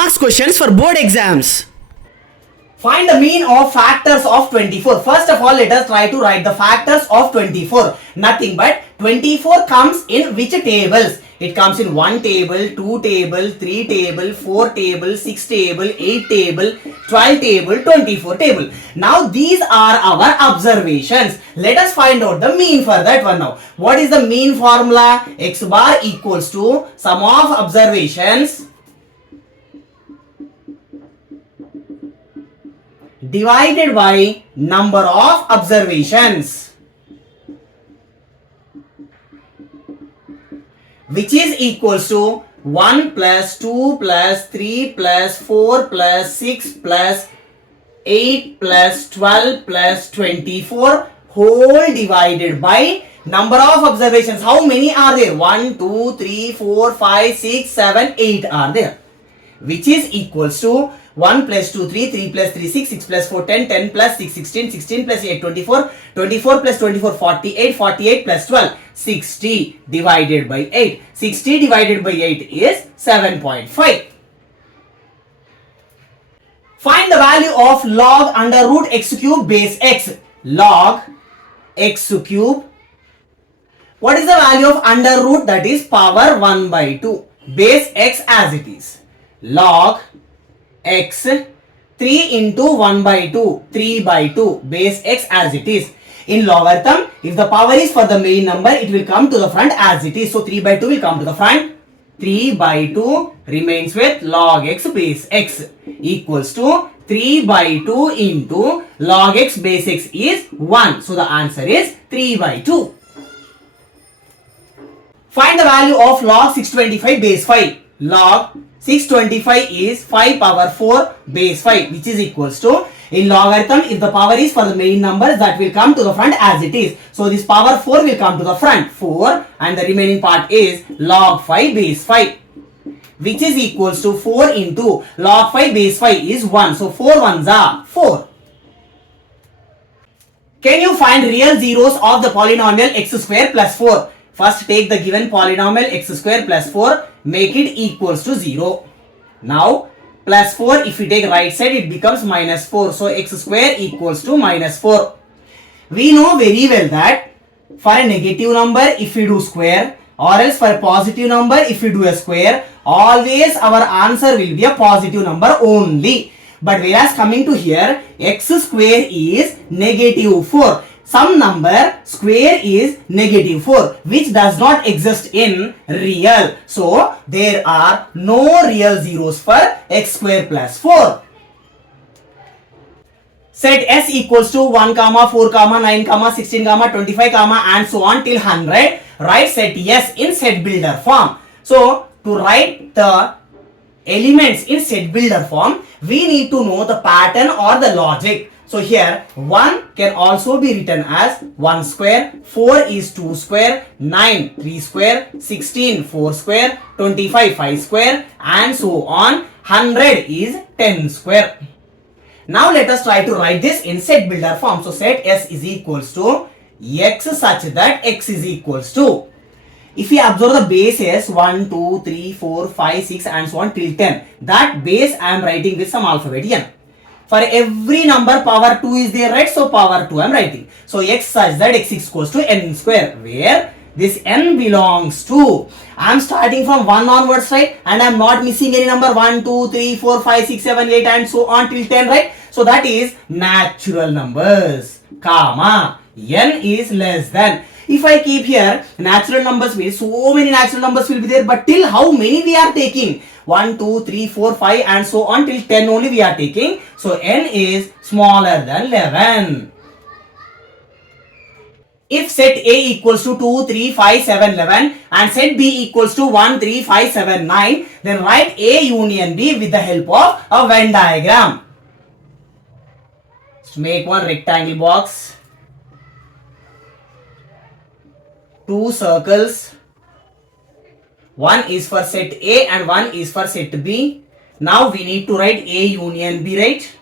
marks questions for board exams. Find the mean of factors of 24. First of all, let us try to write the factors of 24. Nothing but 24 comes in which tables? It comes in 1 table, 2 table, 3 table, 4 table, 6 table, 8 table, 12 table, 24 table. Now these are our observations. Let us find out the mean for that one now. What is the mean formula? X bar equals to sum of observations divided by number of observations, which is equals to 1 plus 2 plus 3 plus 4 plus 6 plus 8 plus 12 plus 24 whole divided by number of observations. How many are there? 1, 2, 3, 4, 5, 6, 7, 8 are there, which is equals to 1 plus 2, 3, 3 plus 3, 6, 6 plus 4, 10, 10 plus 6, 16, 16 plus 8, 24, 24 plus 24, 48, 48 plus 12, 60 divided by 8. 60 divided by 8 is 7.5. Find the value of log under root x cube base x. Log x cube. What is the value of under root? That is power 1 by 2. Base x as it is. Log x 3 into 1 by 2, 3 by 2, base x as it is. In logarithm, if the power is for the main number, it will come to the front as it is. So 3 by 2 will come to the front. 3 by 2 remains with log x base x equals to 3 by 2 into log x base x is 1. So the answer is 3 by 2. Find the value of log 625 base 5. Log 625 is 5 power 4 base 5, which is equals to, in logarithm, if the power is for the main numbers, that will come to the front as it is. So this power 4 will come to the front, 4, and the remaining part is log 5 base 5, which is equals to 4 into log 5 base 5 is 1. So 4 ones are 4. Can you find real zeros of the polynomial x square plus 4? First take the given polynomial x square plus 4, make it equals to 0. Now plus 4, if we take right side, it becomes minus 4. So x square equals to minus 4. We know very well that for a negative number, if we do square, or else for a positive number, if we do a square, always our answer will be a positive number only. But whereas coming to here, x square is negative 4. Some number square is negative 4, which does not exist in real. So there are no real zeros for x square plus 4. Set s equals to 1, 4, 9, 16, 25, and so on till 100. Write set s in set builder form. So to write the elements in set builder form, we need to know the pattern or the logic. So here 1 can also be written as 1 square, 4 is 2 square, 9 3 square, 16 4 square, 25 5 square, and so on. 100 is 10 square. Now let us try to write this in set builder form. So set s is equals to x such that x is equals to, if we observe the bases 1, 2, 3, 4, 5, 6 and so on till 10, that base I am writing with some alphabet n. For every number power 2 is there, right? So power 2 I am writing. So x such that x equals to n square, where this n belongs to, I am starting from 1 onwards, right? And I am not missing any number 1, 2, 3, 4, 5, 6, 7, 8 and so on till 10, right? So that is natural numbers, comma, n is less than. If I keep here natural numbers means so many natural numbers will be there, but till how many we are taking? 1, 2, 3, 4, 5 and so on till 10 only we are taking. So n is smaller than 11. If set A equals to 2, 3, 5, 7, 11 and set B equals to 1, 3, 5, 7, 9, then write A union B with the help of a Venn diagram. Let's make one rectangle box, 2 circles. One is for set A and one is for set B. Now we need to write A union B, right?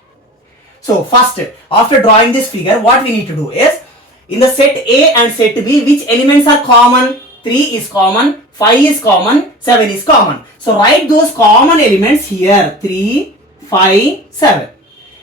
So first, after drawing this figure, what we need to do is, in the set A and set B, which elements are common? 3 is common, 5 is common, 7 is common. So write those common elements here, 3, 5, 7.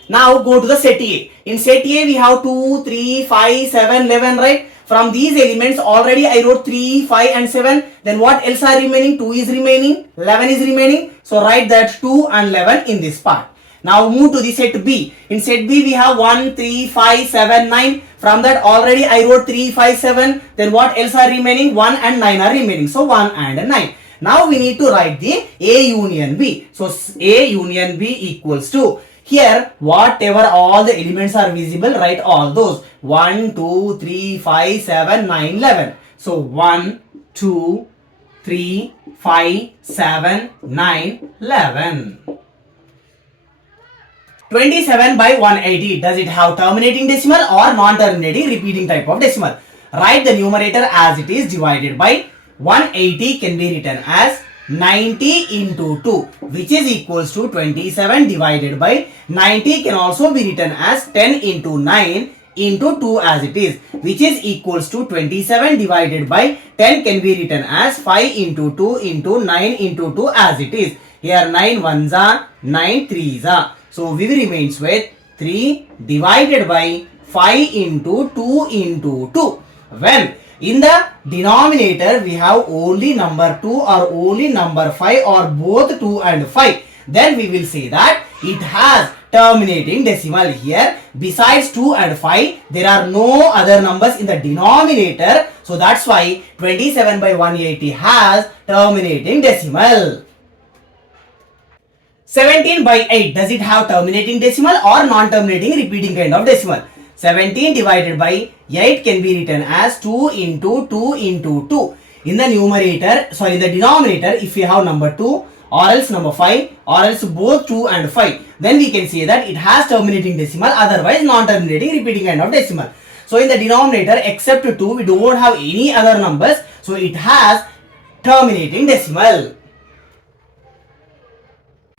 Now go to the set A. In set A we have 2, 3, 5, 7, 11, right? From these elements already I wrote 3, 5 and 7. Then what else are remaining? 2 is remaining, 11 is remaining. So write that 2 and 11 in this part. Now move to the set B. In set B we have 1, 3, 5, 7, 9. From that already I wrote 3, 5, 7. Then what else are remaining? 1 and 9 are remaining. So 1 and 9. Now we need to write the A union B. So A union B equals to, here whatever all the elements are visible, write all those. 1, 2, 3, 5, 7, 9, 11. So 1, 2, 3, 5, 7, 9, 11. 27 by 180. Does it have terminating decimal or non-terminating repeating type of decimal? Write the numerator as it is divided by 180 can be written as 90 into 2, which is equals to 27 divided by 90 can also be written as 10 into 9 into 2 as it is, which is equals to 27 divided by 10 can be written as 5 into 2 into 9 into 2 as it is. Here 9 ones are, 9 threes are. So we will remains with 3 divided by 5 into 2 into 2. When in the denominator we have only number 2 or only number 5 or both 2 and 5, then we will say that it has terminating decimal. Here besides 2 and 5 there are no other numbers in the denominator. So that's why 27 by 180 has terminating decimal. 17 by 8, does it have terminating decimal or non-terminating repeating kind of decimal? 17 divided by 8 can be written as 2 into 2 into 2. In the numerator, sorry, in the denominator, if we have number 2 or else number 5 or else both 2 and 5, then we can say that it has terminating decimal, otherwise non-terminating repeating kind of decimal. So in the denominator except 2, we don't have any other numbers, so it has terminating decimal.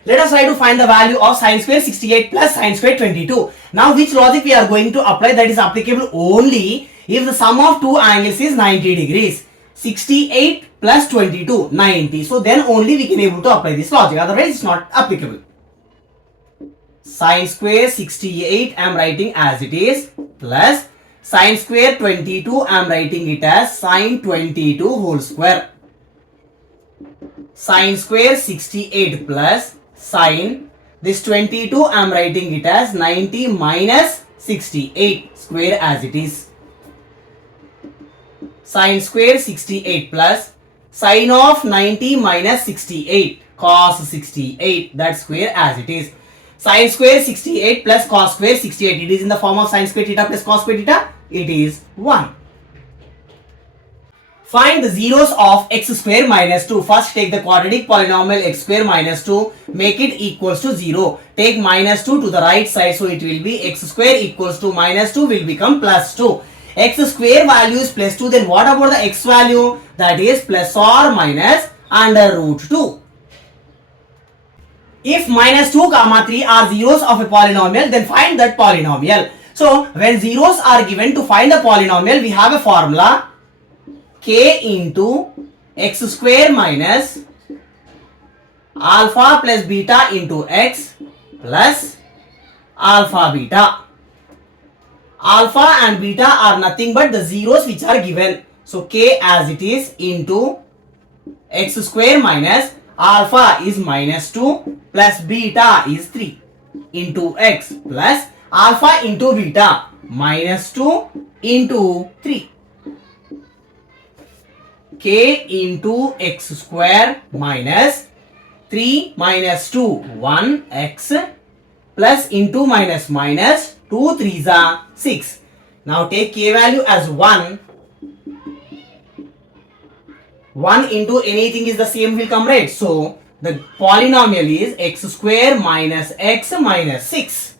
Let us try to find the value of sine square 68 plus sine square 22. Now which logic we are going to apply? That is applicable only if the sum of two angles is 90 degrees. 68 plus 22, 90. So then only we can able to apply this logic. Otherwise it's not applicable. Sine square 68 I am writing as it is, plus sine square 22 I am writing it as sine 22 whole square. Sine square 68 plus sine this 22 I am writing it as 90 minus 68 square as it is. Sine square 68 plus sine of 90 minus 68 cos 68, that square as it is. Sine square 68 plus cos square 68, it is in the form of sine square theta plus cos square theta, it is 1. Find the zeros of x square minus 2. First take the quadratic polynomial x square minus 2, make it equals to 0. Take minus 2 to the right side, so it will be x square equals to minus 2 will become plus 2. X square value is plus 2, then what about the x value? That is plus or minus under root 2. If minus 2 comma 3 are zeros of a polynomial, then find that polynomial. So when zeros are given to find the polynomial, we have a formula k into x square minus alpha plus beta into x plus alpha beta. Alpha and beta are nothing but the zeros which are given. So k as it is into x square minus alpha is minus 2 plus beta is 3 into x plus alpha into beta minus 2 into 3. K into x square minus 3 minus 2 1 x plus into minus minus 2 3s are 6. Now take k value as 1. 1 into anything is the same will come, right? So the polynomial is x square minus x minus 6.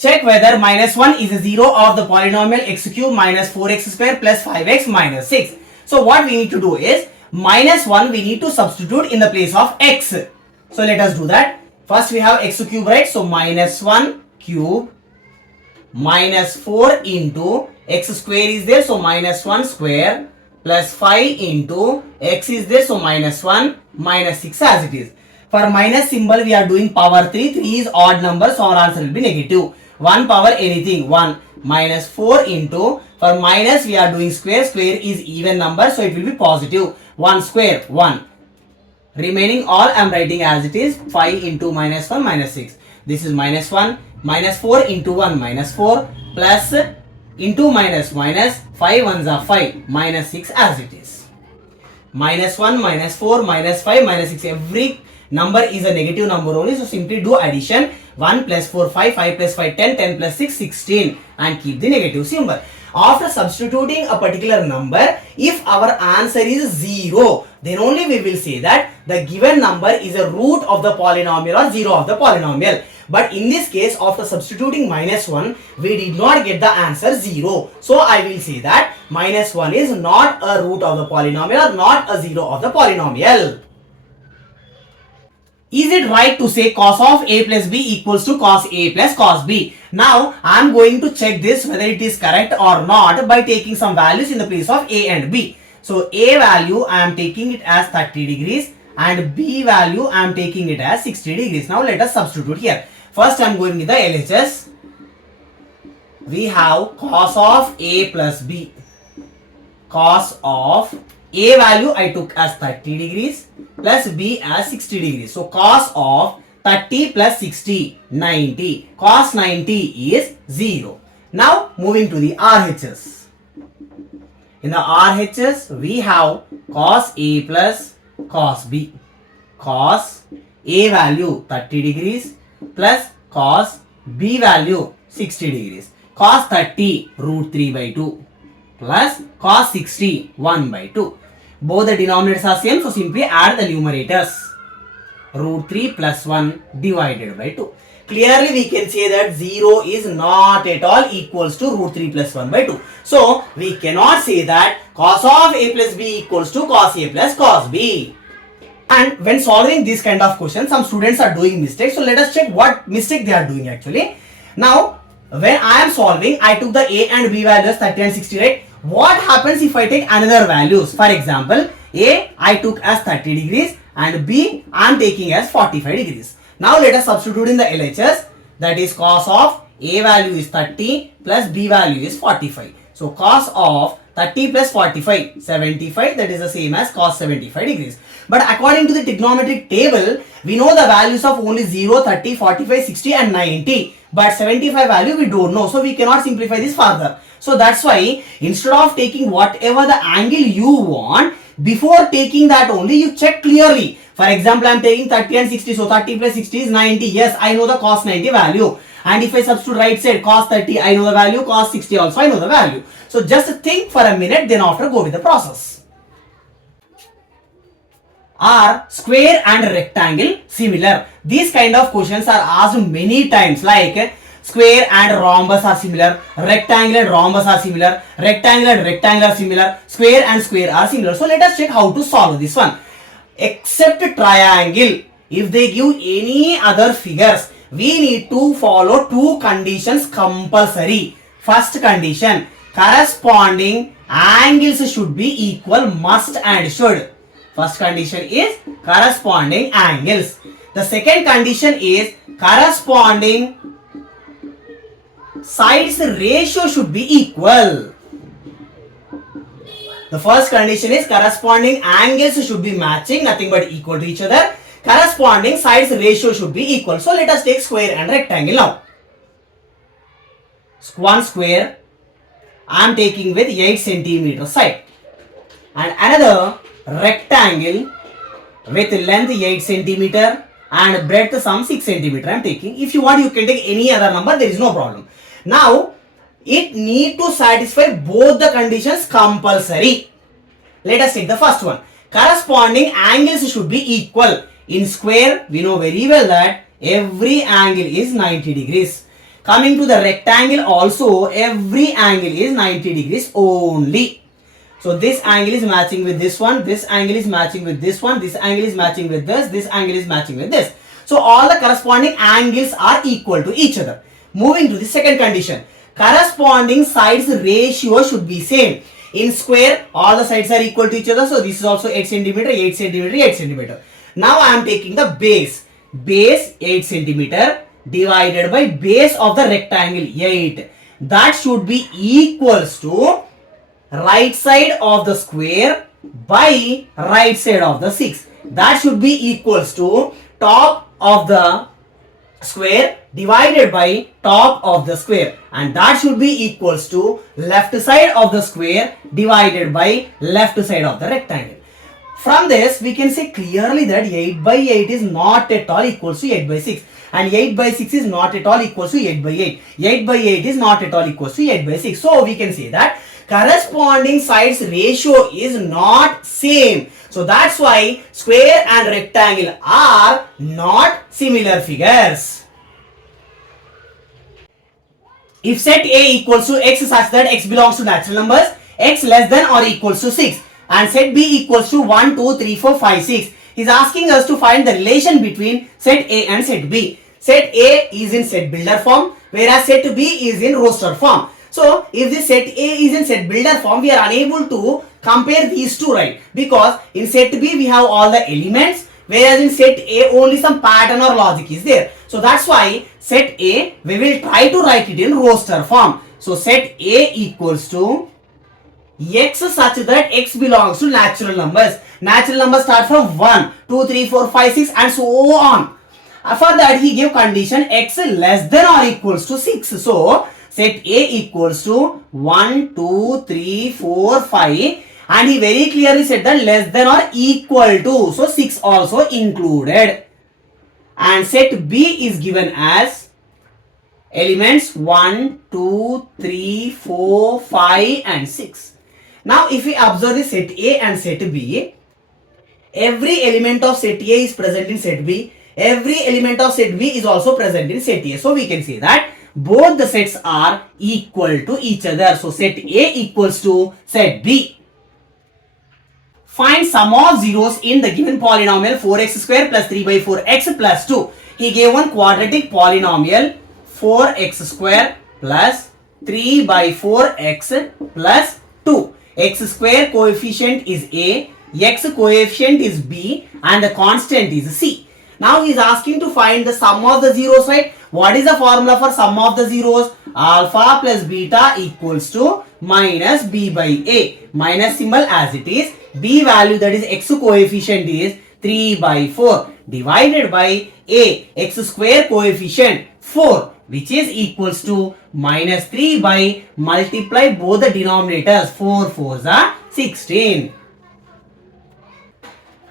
Check whether minus 1 is a 0 of the polynomial x cube minus 4x square plus 5x minus 6. So what we need to do is minus 1 we need to substitute in the place of x. So let us do that. First we have x cube, right? So minus 1 cube minus 4 into x square is there, so minus 1 square, plus 5 into x is there, so minus 1, minus 6 as it is. For minus symbol we are doing power 3. 3 is odd number, so our answer will be negative. 1 power anything, 1. Minus 4 into, for minus we are doing square. Square is even number, so it will be positive. 1 square, 1. Remaining all I am writing as it is. 5 into minus 1, minus 6. This is minus 1. Minus 4 into 1, minus 4. Plus into minus minus. 5 ones are 5. Minus 6 as it is. Minus 1, minus 4, minus 5, minus 6. Every number is a negative number only. So simply do addition. 1 plus 4, 5, 5 plus 5, 10, 10 plus 6, 16. And keep the negative symbol. After substituting a particular number, if our answer is 0, then only we will say that the given number is a root of the polynomial or 0 of the polynomial. But in this case, after substituting minus 1, we did not get the answer 0. So I will say that minus 1 is not a root of the polynomial or not a 0 of the polynomial. Is it right to say cos of a plus b equals to cos a plus cos b? Now, I am going to check this whether it is correct or not by taking some values in the place of a and b. So, a value I am taking it as 30 degrees and b value I am taking it as 60 degrees. Now, let us substitute here. First, I am going with the LHS. We have cos of a plus b. Cos of a value I took as 30 degrees plus b as 60 degrees. So cos of 30 plus 60, 90. Cos 90 is 0. Now moving to the RHS. In the RHS we have cos a plus cos b. Cos a value 30 degrees plus cos b value 60 degrees. Cos 30 root 3 by 2 plus cos 60 1 by 2. Both the denominators are same, so simply add the numerators. Root 3 plus 1 divided by 2. Clearly we can say that 0 is not at all equals to root 3 plus 1 by 2. So we cannot say that cos of a plus b equals to cos a plus cos b. And when solving this kind of question, some students are doing mistakes. So let us check what mistake they are doing actually. Now when I am solving, I took the a and b values 30 and 60, right? What happens if I take another values? For example, a I took as 30 degrees and b I am taking as 45 degrees. Now let us substitute in the LHS. That is cos of a value is 30 plus b value is 45. So cos of 30 plus 45, 75, that is the same as cos 75 degrees. But according to the trigonometric table, we know the values of only 0, 30, 45, 60 and 90. But 75 value we don't know. So we cannot simplify this further. So that's why instead of taking whatever the angle you want, before taking that only you check clearly. For example, I am taking 30 and 60. So 30 plus 60 is 90. Yes, I know the cos 90 value. And if I substitute right side cos 30, I know the value. Cos 60 also I know the value. So just think for a minute, then after go with the process. Are square and rectangle similar? These kind of questions are asked many times, like square and rhombus are similar, rectangle and rhombus are similar, rectangle and rectangle are similar, square and square are similar. So let us check how to solve this one. Except triangle, if they give any other figures, we need to follow two conditions compulsory. First condition, corresponding angles should be equal, must and should. First condition is corresponding angles. The second condition is corresponding sides ratio should be equal. The first condition is corresponding angles should be matching, nothing but equal to each other. Corresponding sides ratio should be equal. So let us take square and rectangle now. One square I am taking with 8 centimeter side and another rectangle with length 8 centimeter and breadth some 6 centimeter I am taking. If you want, you can take any other number, there is no problem. Now it need to satisfy both the conditions compulsory. Let us take the first one. Corresponding angles should be equal. In square, we know very well that every angle is 90 degrees. Coming to the rectangle also, every angle is 90 degrees only. So this angle is matching with this one, this angle is matching with this one, this angle is matching with this angle is matching with this. So all the corresponding angles are equal to each other. Moving to the second condition. corresponding sides ratio should be same. In square, all the sides are equal to each other. So this is also 8 centimeter, 8 centimeter, 8 centimeter. Now I am taking the base. Base 8 centimeter divided by base of the rectangle 8. That should be equals to right side of the square by right side of the 6. That should be equals to top of the square divided by top of the square, and that should be equals to left side of the square divided by left side of the rectangle. From this we can say clearly that 8 by 8 is not at all equals to 8 by 6, and 8 by 6 is not at all equals to 8 by 8. 8 by 8 is not at all equals to 8 by 6. So we can say that corresponding sides ratio is not same. So that's why square and rectangle are not similar figures. If set A equals to x such that x belongs to natural numbers, x less than or equals to 6, and set B equals to 1, 2, 3, 4, 5, 6, he is asking us to find the relation between set A and set B. Set A is in set builder form, whereas set B is in roster form. So if this set A is in set builder form, we are unable to compare these two, right? Because in set B we have all the elements, whereas in set A only some pattern or logic is there. So that's why set A we will try to write it in roster form. So set A equals to x such that x belongs to natural numbers. Natural numbers start from 1, 2, 3, 4, 5, 6 and so on. For that he gave condition x less than or equals to 6. So set A equals to 1, 2, 3, 4, 5, and he very clearly said that less than or equal to. So 6 also included. And set B is given as elements 1, 2, 3, 4, 5 and 6. Now if we observe the set A and set B, every element of set A is present in set B. Every element of set B is also present in set A. So we can say that both the sets are equal to each other. So set A equals to set B. Find sum of zeros in the given polynomial 4x square plus 3 by 4x plus 2. He gave one quadratic polynomial 4x square plus 3 by 4x plus 2. X square coefficient is A, x coefficient is B, and the constant is C. Now he is asking to find the sum of the zeros, right? What is the formula for sum of the zeros? Alpha plus beta equals to minus B by A. Minus symbol as it is. B value, that is x coefficient, is 3 by 4 divided by A, x square coefficient 4, which is equals to minus 3 by multiply both the denominators. 4 4s are 16.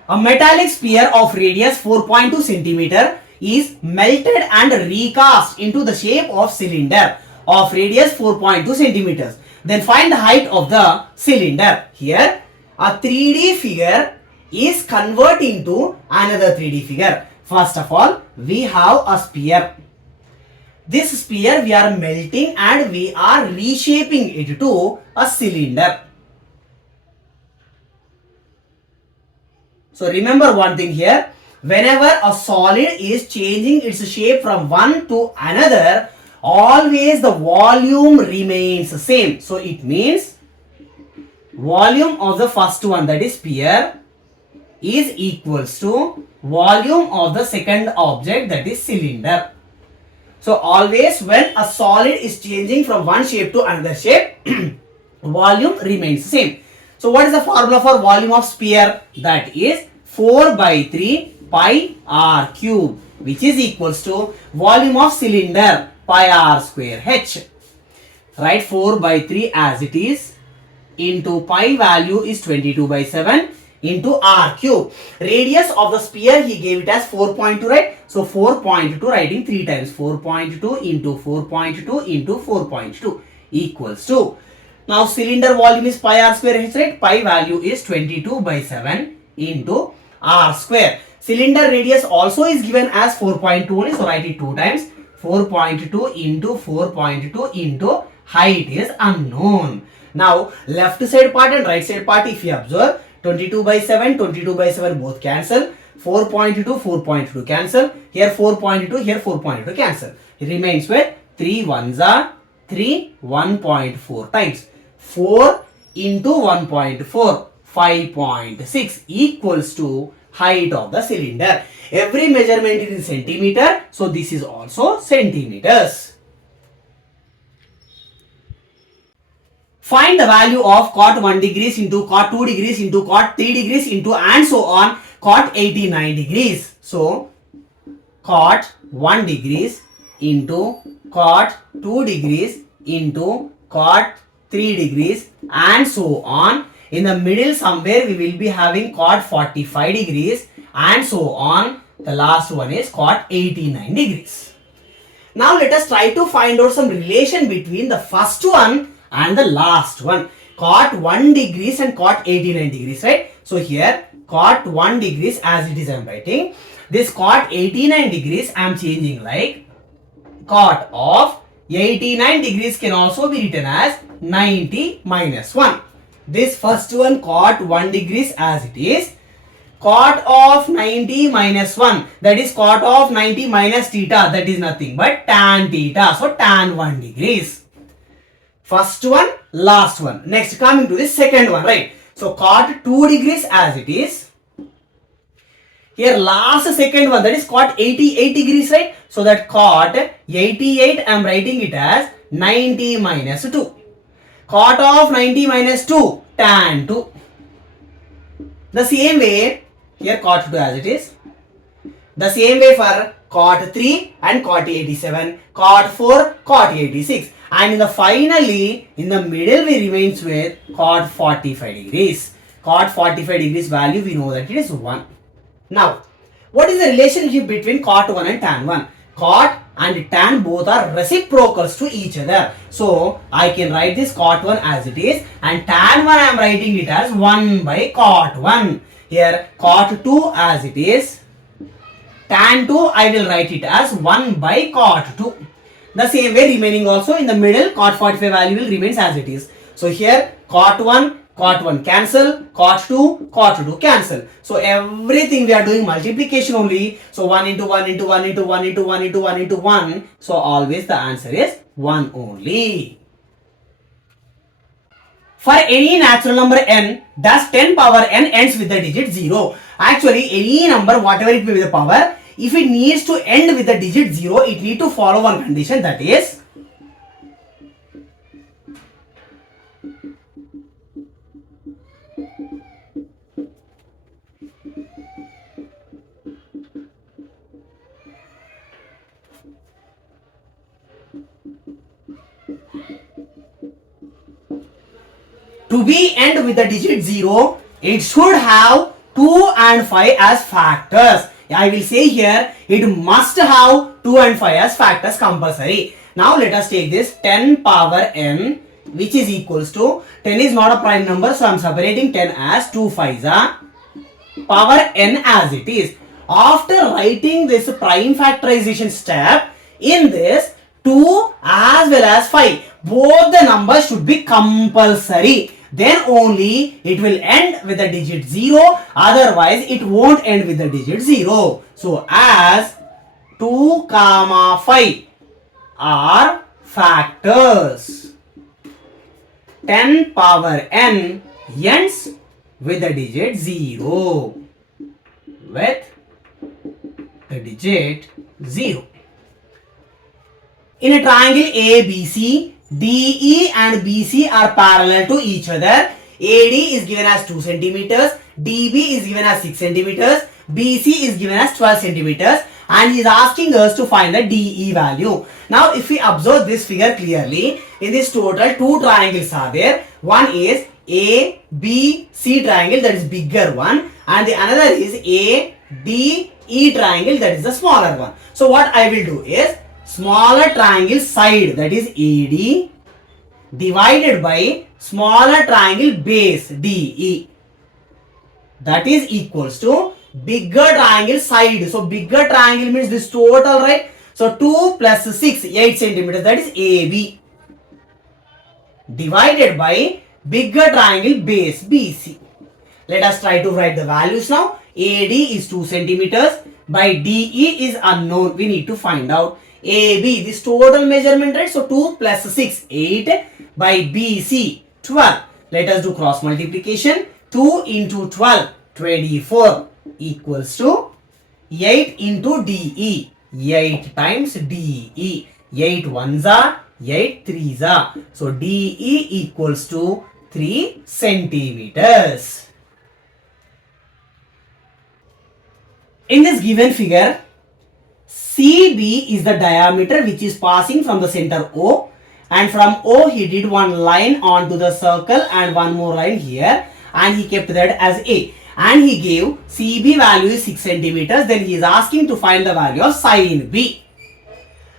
A metallic sphere of radius 4.2 centimeter is melted and recast into the shape of cylinder of radius 4.2 centimeters. Then find the height of the cylinder. Here a 3D figure is converting to another 3D figure. First of all, we have a sphere. This sphere we are melting and we are reshaping it to a cylinder. So remember one thing here, whenever a solid is changing its shape from one to another, always the volume remains the same. So it means volume of the first one, that is sphere, is equals to volume of the second object, that is cylinder. So always when a solid is changing from one shape to another shape, volume remains the same. So what is the formula for volume of sphere? That is 4 by 3 pi r cube, which is equals to volume of cylinder pi r square h. Write 4 by 3 as it is into pi value is 22 by 7 into r cube. Radius of the sphere he gave it as 4.2, right? So 4.2 writing 3 times. 4.2 into 4.2 into 4.2 equals to. Now cylinder volume is pi r square h, right? Pi value is 22 by 7 into r square. Cylinder radius also is given as 4.2 only, so write it 2 times. 4.2 into 4.2 into height is unknown. Now left side part and right side part, if you observe, 22 by 7 both cancel. 4.2 4.2 cancel. Here 4.2, here 4.2 cancel. It remains with 3 ones are 3, 1.4 times. 4 into 1.4, 5.6 equals to height of the cylinder. Every measurement is in centimeter, so this is also centimeters. Find the value of cot 1 degrees into cot 2 degrees into cot 3 degrees into and so on cot 89 degrees. So, cot 1 degrees into cot 2 degrees into cot 3 degrees and so on. In the middle somewhere we will be having cot 45 degrees and so on. The last one is cot 89 degrees. Now let us try to find out some relation between the first one and the last one. Cot 1 degrees and cot 89 degrees, right? So here cot 1 degrees as it is I am writing. This cot 89 degrees I am changing like cot of 89 degrees can also be written as 90 minus 1. This first one cot 1 degrees as it is. Cot of 90 minus 1, that is cot of 90 minus theta, that is nothing but tan theta. So tan 1 degrees. First one, last one. Next coming to the second one, right? So cot 2 degrees as it is. Here last second one, that is cot 88 degrees, right? So that cot 88 I am writing it as 90 minus 2. Cot of 90 minus 2, tan 2. The same way, here cot 2 as it is. The same way for cot 3 and cot 87, cot 4, cot 86. And in the finally, in the middle we remains with cot 45 degrees. Cot 45 degrees value we know that it is 1. Now, what is the relationship between cot 1 and tan 1? Cot and tan both are reciprocals to each other. So, I can write this cot 1 as it is and tan 1 I am writing it as 1 by cot 1. Here cot 2 as it is. Tan 2 I will write it as 1 by cot 2. The same way remaining also in the middle cot 45 value will remains as it is. So, here cot 1 cancel, cot 2 cancel. So everything we are doing multiplication only. So 1 into 1 into 1 into 1 into 1 into 1 into 1. So always the answer is 1 only. For any natural number n, does 10 power n ends with the digit 0? Actually, any number whatever it may be the power, if it needs to end with the digit 0, it need to follow one condition, that is to be end with the digit 0, it should have 2 and 5 as factors. I will say here, it must have 2 and 5 as factors compulsory. Now let us take this 10 power n, which is equals to, 10 is not a prime number, so I am separating 10 as 2 5s power n as it is. After writing this prime factorization step, in this 2 as well as 5, both the numbers should be compulsory. Then only it will end with the digit 0, otherwise it won't end with the digit 0. So as 2, 5 are factors, 10 power n ends with the digit 0. With the digit 0. In a triangle ABC, DE and BC are parallel to each other. AD is given as 2 centimeters, DB is given as 6 centimeters, BC is given as 12 centimeters, and he is asking us to find the DE value. Now, if we observe this figure clearly, in this total 2 triangles are there. One is ABC triangle, that is bigger one, and the another is ADE triangle, that is the smaller one. So, what I will do is, smaller triangle side, that is AD, divided by smaller triangle base DE, that is equals to bigger triangle side. So bigger triangle means this total, right? So 2 plus 6, 8 centimeters, that is AB, divided by bigger triangle base BC. Let us try to write the values now. AD is 2 centimeters, by DE is unknown. We need to find out AB, this total measurement, right? So 2 plus 6, 8 by BC, 12. Let us do cross multiplication. 2 into 12, 24 equals to 8 into DE. 8 times DE. 8 ones are 8 threes are. So DE equals to 3 centimeters. In this given figure, CB is the diameter which is passing from the center O, and from O he did one line onto the circle and one more line here, and he kept that as A, and he gave CB value is 6 centimeters. Then he is asking to find the value of sin B.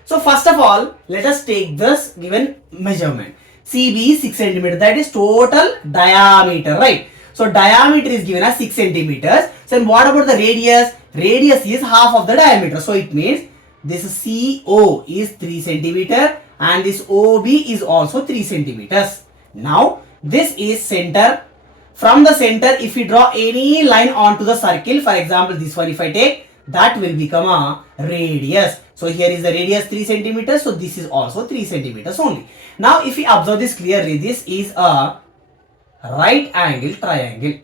So first of all, let us take this given measurement. CB is 6 centimeters, that is total diameter, right? So diameter is given as 6 centimeters. So then what about the radius? Radius is half of the diameter. So it means this CO is 3 centimeter and this OB is also 3 centimeters. Now this is center. From the center, if we draw any line onto the circle, for example this one if I take, that will become a radius. So here is the radius 3 centimeters. So this is also 3 centimeters only. Now if we observe this clearly, this is a right angle triangle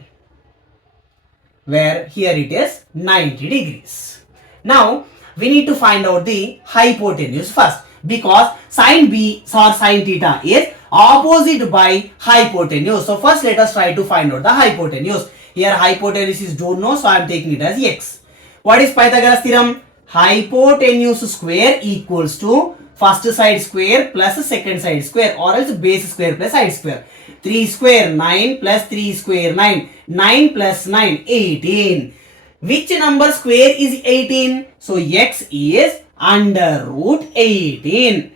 where here it is 90 degrees. Now we need to find out the hypotenuse first, because sin B or sin theta is opposite by hypotenuse. So first let us try to find out the hypotenuse. Here hypotenuse is don't know, so I am taking it as x. What is Pythagoras theorem? Hypotenuse square equals to first side square plus second side square, or else base square plus side square. 3 square 9 plus 3 square 9. 9 plus 9 18. Which number square is 18? So x is under root 18.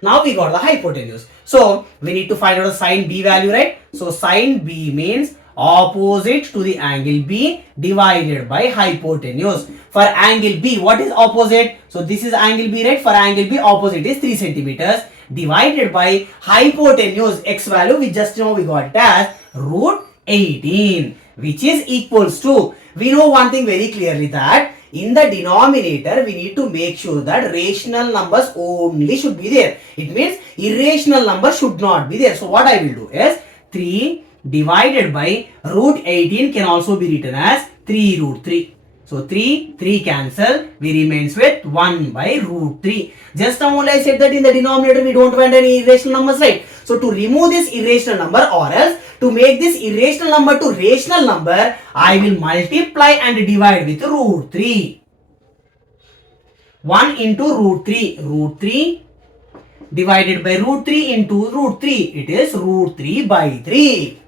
Now we got the hypotenuse. So we need to find out the sin B value, right? So sin B means opposite to the angle B divided by hypotenuse. For angle B, what is opposite? So this is angle B, right? For angle B, opposite is 3 centimeters divided by hypotenuse x value, we just know we got it as root 18, which is equals to, we know one thing very clearly, that in the denominator we need to make sure that rational numbers only should be there. It means irrational numbers should not be there. So what I will do is 3 divided by root 18 can also be written as 3 root 3. So 3 cancel, we remains with 1 by root 3. Just now only I said that in the denominator we don't want any irrational numbers, right? So to remove this irrational number, or else to make this irrational number to rational number, I will multiply and divide with root 3. 1 into root 3. Root 3 divided by root 3 into root 3. It is root 3 by 3.